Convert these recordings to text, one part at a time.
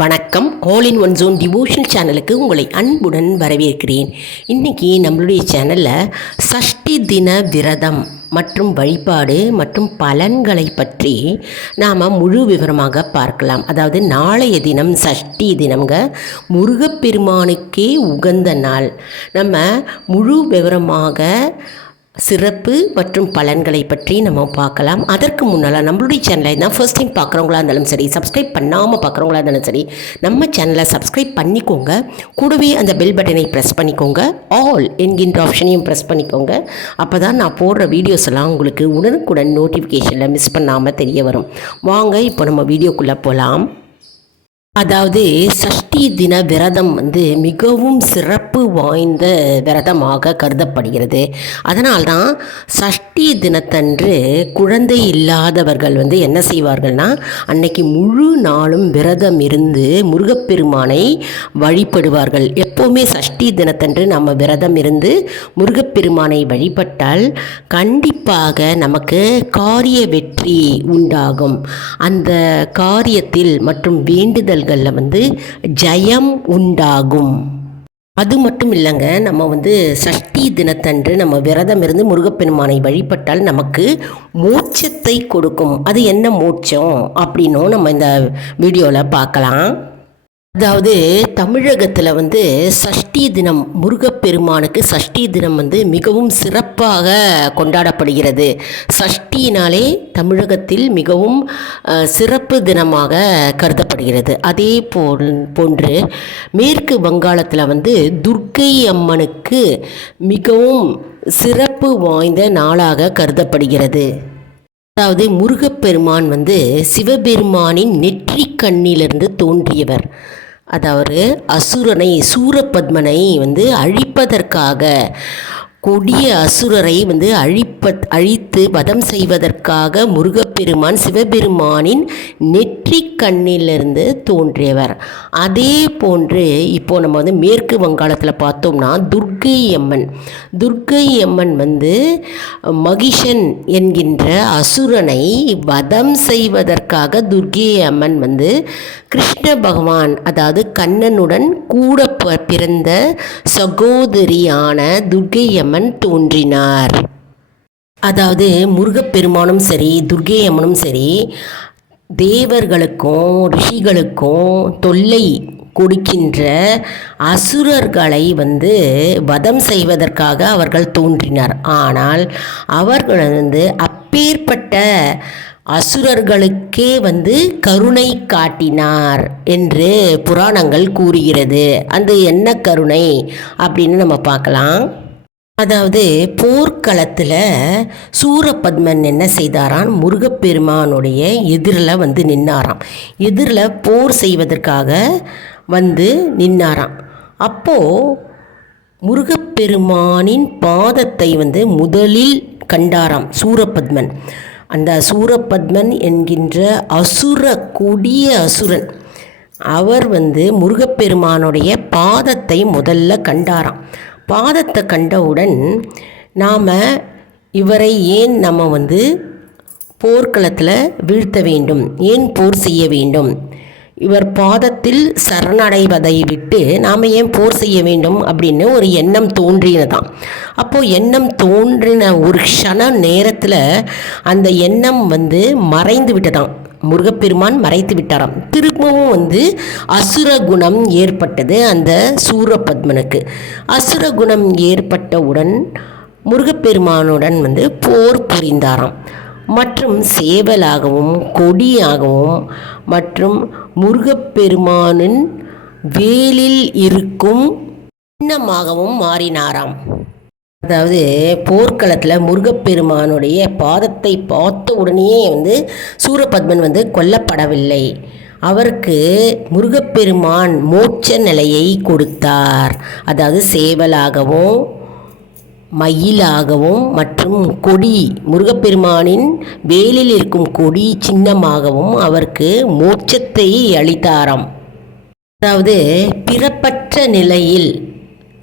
வணக்கம். All in one zone devotion சேனலுக்கு உங்களை அன்புடன் வரவேற்கிறேன். இன்றைக்கி நம்மளுடைய சேனலில் சஷ்டி தின விரதம் மற்றும் வழிபாடு மற்றும் பலன்களை பற்றி நாம் முழு விவரமாக பார்க்கலாம். அதாவது நாளைய தினம் சஷ்டி தினம்ங்க முருகப்பெருமானுக்கே உகந்த நாள். நம்ம முழு விவரமாக சிறப்பு மற்றும் பலன்களை பற்றி நம்ம பார்க்கலாம். அதற்கு முன்னால் நம்மளுடைய சேனலை தான் ஃபர்ஸ்ட் டைம் பார்க்குறவங்களா இருந்தாலும் சரி சப்ஸ்கிரைப் பண்ணாமல் பார்க்குறவங்களா இருந்தாலும் சரி நம்ம சேனலை சப்ஸ்கிரைப் பண்ணிக்கோங்க. கூடவே அந்த பெல் பட்டனை ப்ரெஸ் பண்ணிக்கோங்க. ஆல் என்கின்ற ஆப்ஷனையும் ப்ரெஸ் பண்ணிக்கோங்க. அப்போ தான் நான் போடுற வீடியோஸ் எல்லாம் உங்களுக்கு உடனுக்குடன் நோட்டிஃபிகேஷனில் மிஸ் பண்ணாமல் தெரிய வரும். வாங்க இப்போ நம்ம வீடியோக்குள்ளே போகலாம் அதாவது சஷ்டி தின விரதம் வந்து மிகவும் சிறப்பு வாய்ந்த விரதமாக கருதப்படுகிறது. அதனால்தான் சஷ்டி தினத்தன்று குழந்தை இல்லாதவர்கள் வந்து என்ன செய்வார்கள்னா அன்னைக்கு முழு நாளும் விரதம் இருந்து முருகப்பெருமானை வழிபடுவார்கள். எப்போவுமே சஷ்டி தினத்தன்று நம்ம விரதம் இருந்து முருகப்பெருமானை வழிபட்டால் கண்டிப்பாக நமக்கு காரிய வெற்றி உண்டாகும். அந்த காரியத்தில் மற்றும் வேண்டுதல் வேண்டுதல்களில் வந்து ஜெயம் உண்டாகும். அது மட்டும் இல்லைங்க நம்ம வந்து சஷ்டி தினத்தன்று நம்ம விரதம் இருந்து முருகப்பெருமானை வழிபட்டால் நமக்கு மோட்சத்தை கொடுக்கும். அது என்ன மோட்சம்? அப்படின்னும் நம்ம இந்த வீடியோவில் பார்க்கலாம். அதாவது தமிழகத்தில் வந்து சஷ்டி தினம் முருகப்பெருமானுக்கு சஷ்டி தினம் வந்து மிகவும் சிறப்பாக கொண்டாடப்படுகிறது. சஷ்டினாலே தமிழகத்தில் மிகவும் சிறப்பு தினமாக கருதப்படுகிறது. அதே போல் போன்று மேற்கு வங்காளத்தில் வந்து துர்க்கை அம்மனுக்கு மிகவும் சிறப்பு வாய்ந்த நாளாக கருதப்படுகிறது. அதாவது முருகப்பெருமான் வந்து சிவபெருமானின் நெற்றி கண்ணிலிருந்து தோன்றியவர். அதாவது அசுரனை சூரபத்மனை வந்து அழிப்பதற்காக கொடிய அசுரரை வந்து அழிப்ப அழித்து வதம் செய்வதற்காக முருகப்பெருமான் சிவபெருமானின் நெற்றி கண்ணிலிருந்து தோன்றியவர். அதே போன்று இப்போ நம்ம வந்து மேற்கு வங்காளத்தில் பார்த்தோம்னா துர்க்கை அம்மன் துர்க்கை அம்மன் வந்து மகிஷன் என்கின்ற அசுரனை வதம் செய்வதற்காக துர்க்கை அம்மன் வந்து கிருஷ்ண பகவான் அதாவது கண்ணனுடன் கூட பிறந்த சகோதரியான துர்க்கை அம்மன் தோன்றினார். அதாவது முருகப்பெருமானும் சரி துர்க்கையம்மனும் சரி தேவர்களுக்கும் ரிஷிகளுக்கும் தொல்லை கொடுக்கின்ற அசுரர்களை வந்து வதம் செய்வதற்காக அவர்கள் தோன்றினார். ஆனால் அவர்கள் வந்து அப்பேற்பட்ட அசுரர்களுக்கே வந்து கருணை காட்டினார் என்று புராணங்கள் கூறுகிறது. அந்த என்ன கருணை அப்படின்னு நம்ம பார்க்கலாம். அதாவது போர்க்களத்தில் சூரபத்மன் என்ன செய்தாராம்? முருகப்பெருமானுடைய எதிரில் வந்து நின்னாராம். எதிரில் போர் செய்வதற்காக வந்து நின்னாராம். அப்போது முருகப்பெருமானின் பாதத்தை வந்து முதலில் கண்டாராம் சூரபத்மன். அந்த சூரபத்மன் என்கின்ற அசுர கொடிய அசுரன். அவர் வந்து முருகப்பெருமானுடைய பாதத்தை முதல்ல கண்டாராம். பாதத்தை கண்டவுடன் நாம் இவரை ஏன் நம்ம வந்து போர்க்களத்தில் வீழ்த்த வேண்டும்? ஏன் போர் செய்ய வேண்டும்? இவர் பாதத்தில் சரணடைவதை விட்டு நாம் ஏன் போர் செய்ய வேண்டும் அப்படின்னு ஒரு எண்ணம் தோன்றினதாம். அப்போது எண்ணம் தோன்றின ஒரு க்ஷண நேரத்தில் அந்த எண்ணம் வந்து மறைந்து விட்டதாம். முருகப்பெருமான் மறைத்து விட்டாராம். திரும்பவும் வந்து அசுர குணம் ஏற்பட்டது அந்த சூரபத்மனுக்கு. அசுர குணம் ஏற்பட்டவுடன் முருகப்பெருமானுடன் வந்து போர் புரிந்தாராம். மற்றும் சேவலாகவும் கொடியாகவும் மற்றும் முருகப்பெருமானின் வேலில் இருக்கும் சின்னமாகவும் மாறினாராம். அதாவது போர்க்களத்தில் முருகப்பெருமானுடைய பாதத்தை பார்த்த உடனேயே வந்து சூரபத்மன் வந்து கொல்லப்படவில்லை. அவருக்கு முருகப்பெருமான் மோட்ச நிலையை கொடுத்தார். அதாவது சேவலாகவும் மயிலாகவும் மற்றும் கொடி முருகப்பெருமானின் வேலில் இருக்கும் கொடி சின்னமாகவும் அவருக்கு மோட்சத்தை அளித்தாராம். அதாவது பிறப்பற்ற நிலையில்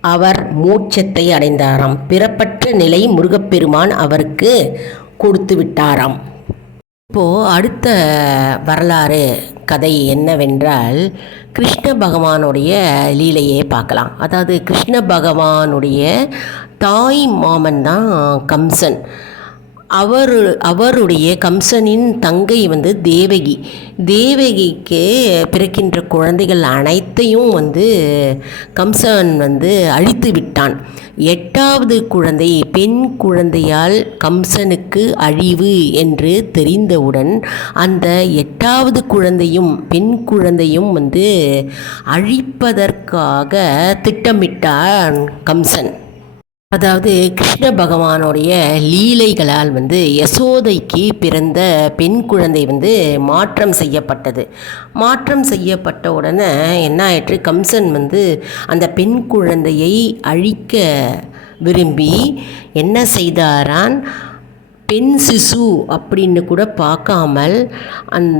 அவர் மோட்சத்தை அடைந்தாராம். பிறப்பற்ற நிலை முருகப்பெருமான் அவருக்கு கொடுத்து விட்டாராம் இப்போது அடுத்த வரலாறு கதை என்னவென்றால் கிருஷ்ண பகவானுடைய லீலையே பார்க்கலாம். அதாவது கிருஷ்ண பகவானுடைய தாய் மாமன் தான் கம்சன். அவர் அவருடைய கம்சனின் தங்கை வந்து தேவகி. தேவகிக்கு பிறக்கின்ற குழந்தைகள் அனைத்தையும் வந்து கம்சன் வந்து அழித்து விட்டான். எட்டாவது குழந்தை பெண் குழந்தையால் கம்சனுக்கு அழிவு என்று தெரிந்தவுடன் அந்த எட்டாவது குழந்தையும் பெண் குழந்தையும் வந்து அழிப்பதற்காக திட்டமிட்டான் கம்சன். அதாவது கிருஷ்ண பகவானுடைய லீலைகளால் வந்து யசோதைக்கு பிறந்த பெண் குழந்தை வந்து மாற்றம் செய்யப்பட்டது. மாற்றம் செய்யப்பட்ட உடனே என்ன ஆயிற்று கம்சன் வந்து அந்த பெண் குழந்தையை அழிக்க விரும்பி என்ன செய்தாரான்? பெண் சிசு அப்படின்னு கூட பார்க்காமல் அந்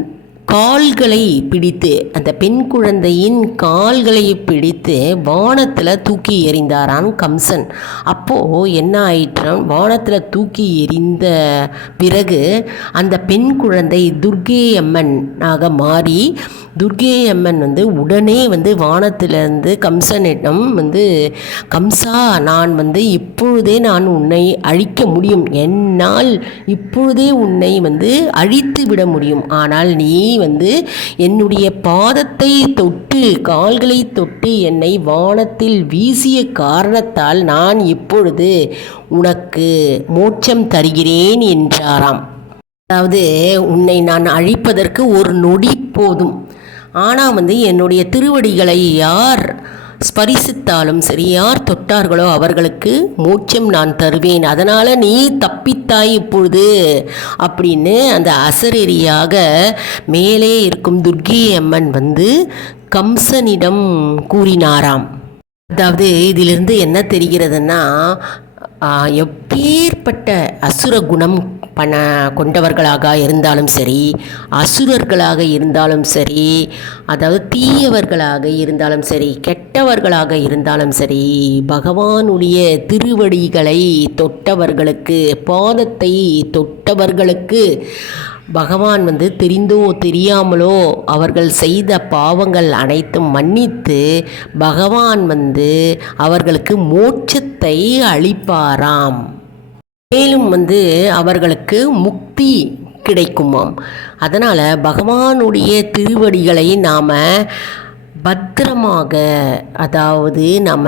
கால்களை பிடித்து அந்த பெண் குழந்தையின் கால்களை பிடித்து வானத்தில் தூக்கி எறிந்தாரான் கம்சன். அப்போது என்ன ஆயிற்றான் வானத்தில் தூக்கி எறிந்த பிறகு அந்த பெண் குழந்தை துர்கே அம்மனாக மாறி துர்கே அம்மன் வந்து உடனே வந்து வானத்திலிருந்து கம்சனிடம் வந்து கம்சா நான் வந்து இப்பொழுதே நான் உன்னை அழிக்க முடியும். என்னால் இப்பொழுதே உன்னை வந்து அழித்து விட முடியும். ஆனால் நீ வந்து என்னுடைய பாதத்தை தொட்டு கால்களை தொட்டு என்னை வானத்தில் வீசிய காரணத்தால் நான் இப்பொழுது உனக்கு மோட்சம் தருகிறேன் என்றாராம். அதாவது உன்னை நான் அழிப்பதற்கு ஒரு நொடி போதும். ஆனால் வந்து என்னுடைய திருவடிகளை யார் ஸ்பரிசித்தாலும் சரி யார் தொட்டார்களோ அவர்களுக்கு மோட்சம் நான் தருவேன். அதனால் நீ தப்பித்தாய் இப்பொழுது அப்படின்னு அந்த அசரீரியாக மேலே இருக்கும் துர்கி அம்மன் வந்து கம்சனிடம் கூறினாராம். அதாவது இதிலிருந்து என்ன தெரிகிறதுன்னா எப்பேற்பட்ட அசுர குணம் பண்ண கொண்டவர்களாக இருந்தாலும் சரி அசுரர்களாக இருந்தாலும் சரி அதாவது தீயவர்களாக இருந்தாலும் சரி கெட்டவர்களாக இருந்தாலும் சரி பகவானுடைய திருவடிகளை தொட்டவர்களுக்கு பாதத்தை தொட்டவர்களுக்கு பகவான் வந்து தெரிந்தோ தெரியாமலோ அவர்கள் செய்த பாவங்கள் அனைத்தும் மன்னித்து பகவான் வந்து அவர்களுக்கு மோட்சத்தை அளிப்பாராம். மேலும் வந்து அவர்களுக்கு முக்தி கிடைக்குமாம். அதனால் பகவானுடைய திருவடிகளை நாம் பத்திரமாக அதாவது நம்ம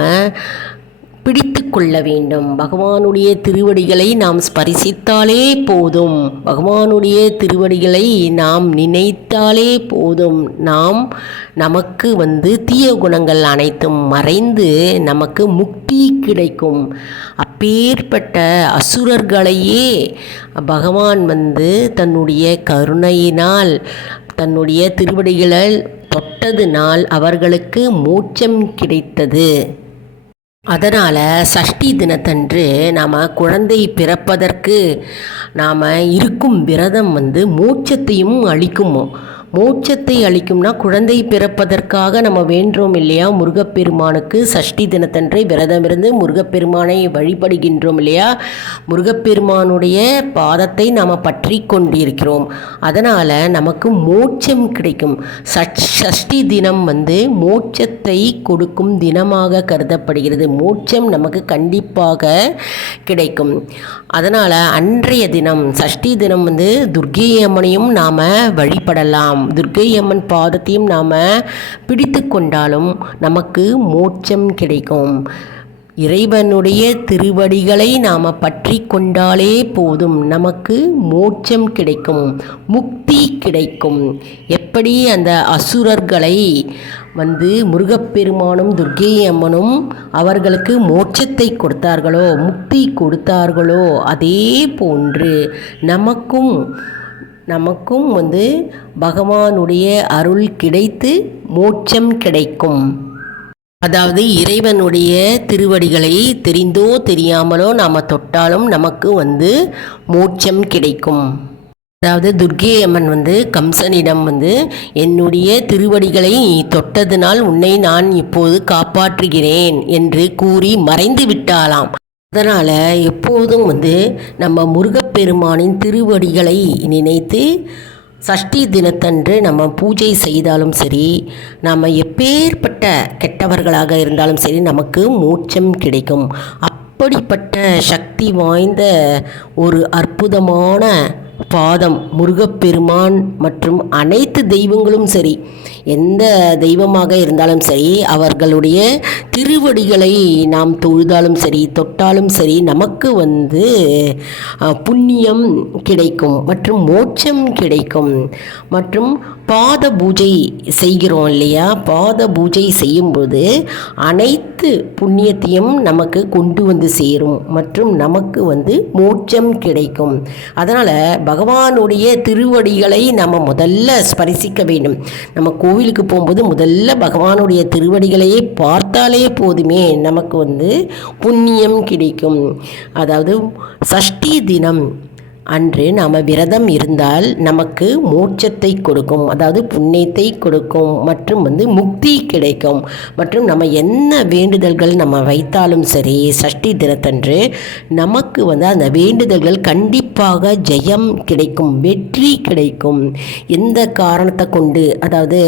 பிடித்து கொள்ள வேண்டும். பகவானுடைய திருவடிகளை நாம் ஸ்பரிசித்தாலே போதும். பகவானுடைய திருவடிகளை நாம் நினைத்தாலே போதும். நாம் நமக்கு வந்து தீய குணங்கள் அனைத்தும் மறைந்து நமக்கு முக்தி கிடைக்கும். அப்பேற்பட்ட அசுரர்களையே பகவான் வந்து தன்னுடைய கருணையினால் தன்னுடைய திருவடிகளை தொட்டதுனால் அவர்களுக்கு மோட்சம் கிடைத்தது. அதனால் சஷ்டி தினத்தன்று நாம் குழந்தை பிறப்பதற்கு நாம் இருக்கும் விரதம் வந்து மோட்சத்தையும் அளிக்குமோ? மோட்சத்தை அளிக்கும்னா குழந்தை பிறப்பதற்காக நம்ம வேண்டோம் இல்லையா? முருகப்பெருமானுக்கு சஷ்டி தினத்தன்றை விரதமிருந்து முருகப்பெருமானை வழிபடுகின்றோம் இல்லையா? முருகப்பெருமானுடைய பாதத்தை நாம் பற்றி கொண்டிருக்கிறோம். அதனால் நமக்கு மோட்சம் கிடைக்கும். சஷ்டி தினம் வந்து மோட்சத்தை கொடுக்கும் தினமாக கருதப்படுகிறது. மோட்சம் நமக்கு கண்டிப்பாக கிடைக்கும். அதனால் அன்றைய தினம் சஷ்டி தினம் வந்து துர்கை அம்மனையும் நாம் வழிபடலாம். நாம் துர்க்கை அம்மன் பாதத்தையும் நாம் பிடித்து கொண்டாலும் நமக்கு மோட்சம் கிடைக்கும். இறைவனுடைய திருவடிகளை நாம் பற்றி கொண்டாலே போதும். நமக்கு மோட்சம் கிடைக்கும் முக்தி கிடைக்கும். எப்படி அந்த அசுரர்களை வந்து முருகப்பெருமானும் துர்க்கை அம்மனும் அவர்களுக்கு மோட்சத்தை கொடுத்தார்களோ முக்தி கொடுத்தார்களோ அதே போன்று நமக்கும் நமக்கும் வந்து பகவானுடைய அருள் கிடைத்து மோட்சம் கிடைக்கும். அதாவது இறைவனுடைய திருவடிகளை தெரிந்தோ தெரியாமலோ நாம் தொட்டாலும் நமக்கு வந்து மோட்சம் கிடைக்கும். அதாவது துர்கே அம்மன் வந்து கம்சனிடம் வந்து என்னுடைய திருவடிகளை தொட்டதினால் உன்னை நான் இப்போது காப்பாற்றுகிறேன் என்று கூறி மறைந்து விட்டாலாம் அதனால் எப்போதும் வந்து நம்ம முருகப்பெருமானின் திருவடிகளை நினைத்து சஷ்டி தினத்தன்று நம்ம பூஜை செய்தாலும் சரி நம்ம எப்பேற்பட்ட கெட்டவர்களாக இருந்தாலும் சரி நமக்கு மோட்சம் கிடைக்கும். அப்படிப்பட்ட சக்தி வாய்ந்த ஒரு அற்புதமான பாதம் முருகப்பெருமான் மற்றும் அனைத்து தெய்வங்களும் சரி. எந்த தெய்வமாக இருந்தாலும் சரி அவர்களுடைய திருவடிகளை நாம் தொழுதாலும் சரி தொட்டாலும் சரி நமக்கு வந்து புண்ணியம் கிடைக்கும் மற்றும் மோட்சம் கிடைக்கும். மற்றும் பாத பூஜை செய்கிறோம் இல்லையா? பாத பூஜை செய்யும்போது அனைத்து புண்ணியத்தையும் நமக்கு கொண்டு வந்து சேரும் மற்றும் நமக்கு வந்து மோட்சம் கிடைக்கும். அதனால் பகவானுடைய திருவடிகளை நம்ம முதல்ல ஸ்பரிசிக்க வேண்டும். நம்ம கோவிலுக்கு போகும்போது முதல்ல பகவானுடைய திருவடிகளையே பார்த்தாலே போதுமே. நமக்கு வந்து புண்ணியம் கிடைக்கும். அதாவது சஷ்டி தினம் அன்று நாம் விரதம் இருந்தால் நமக்கு மோட்சத்தை கொடுக்கும். அதாவது புண்ணியத்தை கொடுக்கும். மற்றும் வந்து முக்தி கிடைக்கும். மற்றும் நம்ம என்ன வேண்டுதல்கள் நம்ம வைத்தாலும் சரி சஷ்டி தினத்தன்று நமக்கு வந்து அந்த வேண்டுதல்கள் கண்டிப்பாக ஜெயம் கிடைக்கும் வெற்றி கிடைக்கும். எந்த காரணத்தை கொண்டு? அதாவது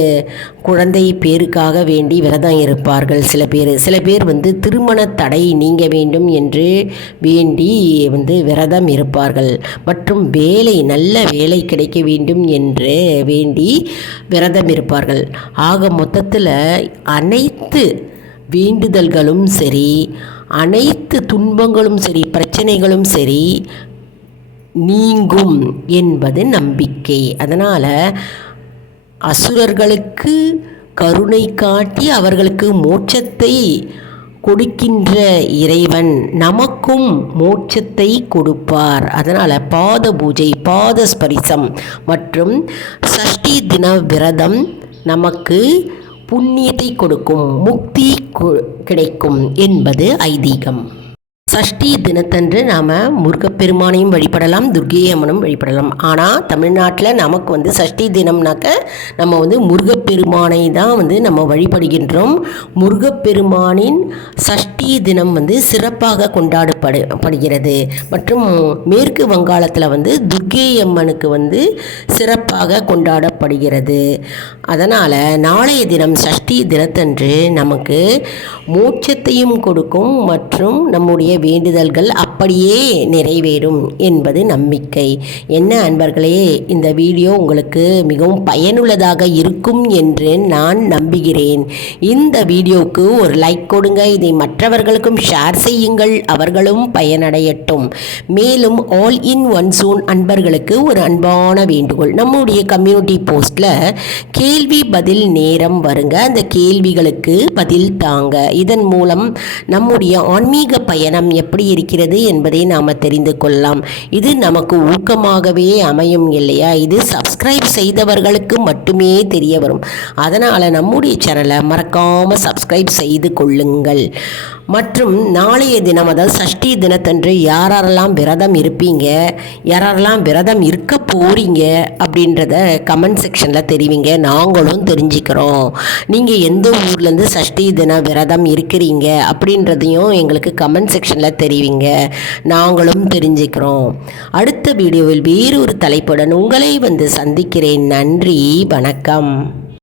குழந்தை பேருக்காக வேண்டி விரதம் இருப்பார்கள் சில பேர். சில பேர் வந்து திருமண தடை நீங்க வேண்டும் என்று வேண்டி வந்து விரதம் இருப்பார்கள். மற்றும் வேலை நல்ல வேலை கிடைக்க வேண்டும் என்று வேண்டி விரதம் இருப்பார்கள். ஆக மொத்தத்தில் அனைத்து வேண்டுதல்களும் சரி அனைத்து துன்பங்களும் சரி பிரச்சனைகளும் சரி நீங்கும் என்பது நம்பிக்கை. அதனால் அசுரர்களுக்கு கருணை காட்டி அவர்களுக்கு மோட்சத்தை கொடுக்கின்ற இறைவன் நமக்கும் மோட்சத்தை கொடுப்பார். அதனால் பாத பூஜை பாத ஸ்பரிசம் மற்றும் சஷ்டி தின விரதம் நமக்கு புண்ணியத்தை கொடுக்கும் முக்தி கொ- கிடைக்கும் என்பது ஐதீகம். சஷ்டி தினத்தன்று நாம் முருகப்பெருமானையும் வழிபடலாம் துர்க்கை அம்மனும் வழிபடலாம். ஆனால் தமிழ்நாட்டில் நமக்கு வந்து சஷ்டி தினம்னாக்க நம்ம வந்து முருகப்பெருமானை தான் வந்து நம்ம வழிபடுகின்றோம். முருகப்பெருமானின் சஷ்டி தினம் வந்து சிறப்பாக கொண்டாடப்படு படுகிறது. மற்றும் மேற்கு வங்காளத்தில் வந்து துர்க்கை அம்மனுக்கு வந்து சிறப்பாக கொண்டாடப்படுகிறது. அதனால் நாளைய தினம் சஷ்டி தினத்தன்று நமக்கு மோட்சத்தையும் கொடுக்கும் மற்றும் நம்முடைய வேண்டுதல்கள் அப்படியே நிறைவேறும் என்பது நம்பிக்கை. என்ன அன்பர்களே இந்த வீடியோ உங்களுக்கு மிகவும் பயனுள்ளதாக இருக்கும் என்று நான் நம்புகிறேன். இந்த வீடியோவுக்கு ஒரு லைக் கொடுங்க. இதை மற்றவர்களுக்கும் ஷேர் செய்யுங்கள். அவர்களும் பயனடையட்டும். மேலும் ஆல் இன் ஒன் சூன் அன்பர்களுக்கு ஒரு அன்பான வேண்டுகோள். நம்முடைய கம்யூனிட்டி போஸ்டில் கேள்வி பதில் நேரம் வருங்க. அந்த கேள்விகளுக்கு பதில் தாங்க. இதன் மூலம் நம்முடைய ஆன்மீக பயணம் எப்படி இருக்கிறது என்பதை நாம் தெரிந்து கொள்ளலாம். இது நமக்கு ஊக்கமாகவே அமையும் இல்லையா? இது சப்ஸ்கிரைப் செய்தவர்களுக்கு மட்டுமே தெரிய வரும். அதனால் நம்முடைய சேனலை மறக்காமல் சப்ஸ்கிரைப் செய்து கொள்ளுங்கள். மற்றும் நாளைய தினம் அதாவது சஷ்டி தினத்தன்று யாரெல்லாம் விரதம் இருப்பீங்க? யாரெல்லாம் விரதம் இருக்க போறீங்க அப்படின்றத கமெண்ட் செக்ஷனில் தெரிவிங்க. நாங்களும் தெரிஞ்சுக்கிறோம். நீங்கள் எந்த ஊர்லேருந்து சஷ்டி தின விரதம் இருக்கிறீங்க அப்படின்றதையும் எங்களுக்கு கமெண்ட் செக்ஷனில் தெரிவிங்க. நாங்களும் தெரிஞ்சுக்கிறோம். அடுத்த வீடியோவில் வேறு ஒரு தலைப்புடன் உங்களை வந்து சந்திக்கிறேன். நன்றி வணக்கம்.